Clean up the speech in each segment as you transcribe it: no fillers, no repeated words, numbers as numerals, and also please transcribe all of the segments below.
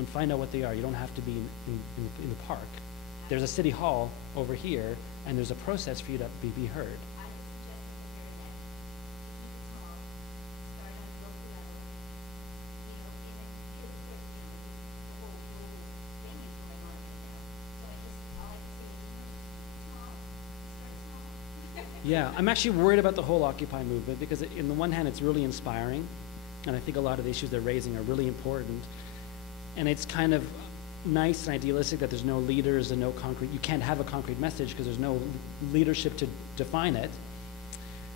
and find out what they are. You don't have to be in the park. There's a city hall over here, and there's a process for you to be heard. Yeah, I'm actually worried about the whole Occupy movement because in the one hand it's really inspiring, and I think a lot of the issues they're raising are really important, and it's kind of nice and idealistic that there's no leaders and no concrete, you can't have a concrete message because there's no leadership to define it,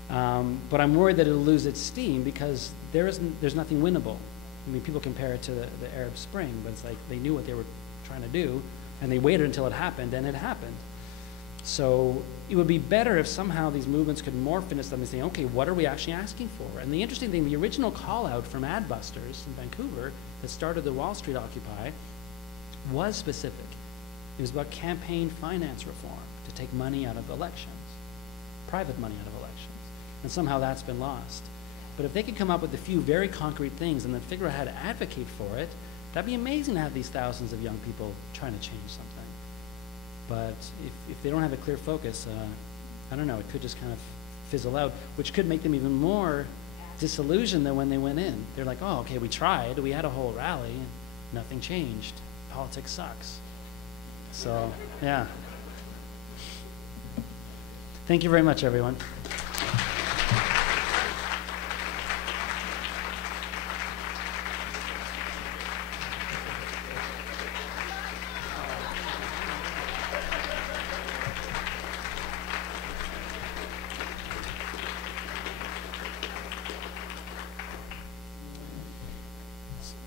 but I'm worried that it'll lose its steam because there's nothing winnable. I mean, people compare it to the Arab Spring, but it's like they knew what they were trying to do, and they waited until it happened, and it happened. So it would be better if somehow these movements could morph into something saying, okay, what are we actually asking for? And the interesting thing, the original call out from Adbusters in Vancouver that started the Wall Street Occupy was specific. It was about campaign finance reform to take money out of elections, private money out of elections. And somehow that's been lost. But if they could come up with a few very concrete things and then figure out how to advocate for it, that'd be amazing to have these thousands of young people trying to change something. But if they don't have a clear focus, I don't know, it could just kind of fizzle out, which could make them even more disillusioned than when they went in. They're like, oh, okay, we tried, we had a whole rally, and nothing changed. Politics sucks. So, yeah. Thank you very much, everyone.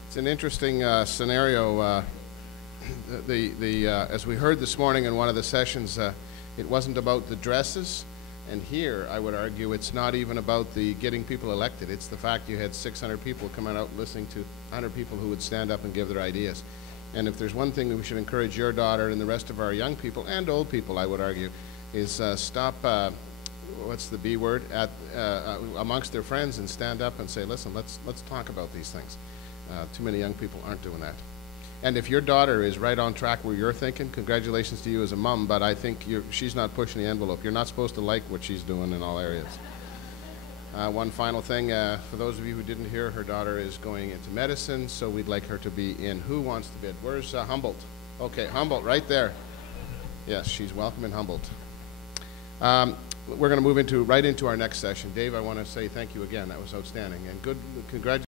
It's an interesting scenario. As we heard this morning in one of the sessions, it wasn't about the dresses, and here I would argue it's not even about the getting people elected. It's the fact you had 600 people coming out listening to 100 people who would stand up and give their ideas. And if there's one thing that we should encourage your daughter and the rest of our young people and old people, I would argue, is stop, what's the B word, amongst their friends and stand up and say, listen, let's talk about these things. Too many young people aren't doing that. And if your daughter is right on track where you're thinking, congratulations to you as a mom, but I think she's not pushing the envelope. You're not supposed to like what she's doing in all areas. One final thing, for those of you who didn't hear, her daughter is going into medicine, so we'd like her to be in Who Wants to Bid? Where's Humboldt? Okay, Humboldt, right there. Yes, she's welcome in Humboldt. We're going to move right into our next session. Dave, I want to say thank you again. That was outstanding. And congratulations.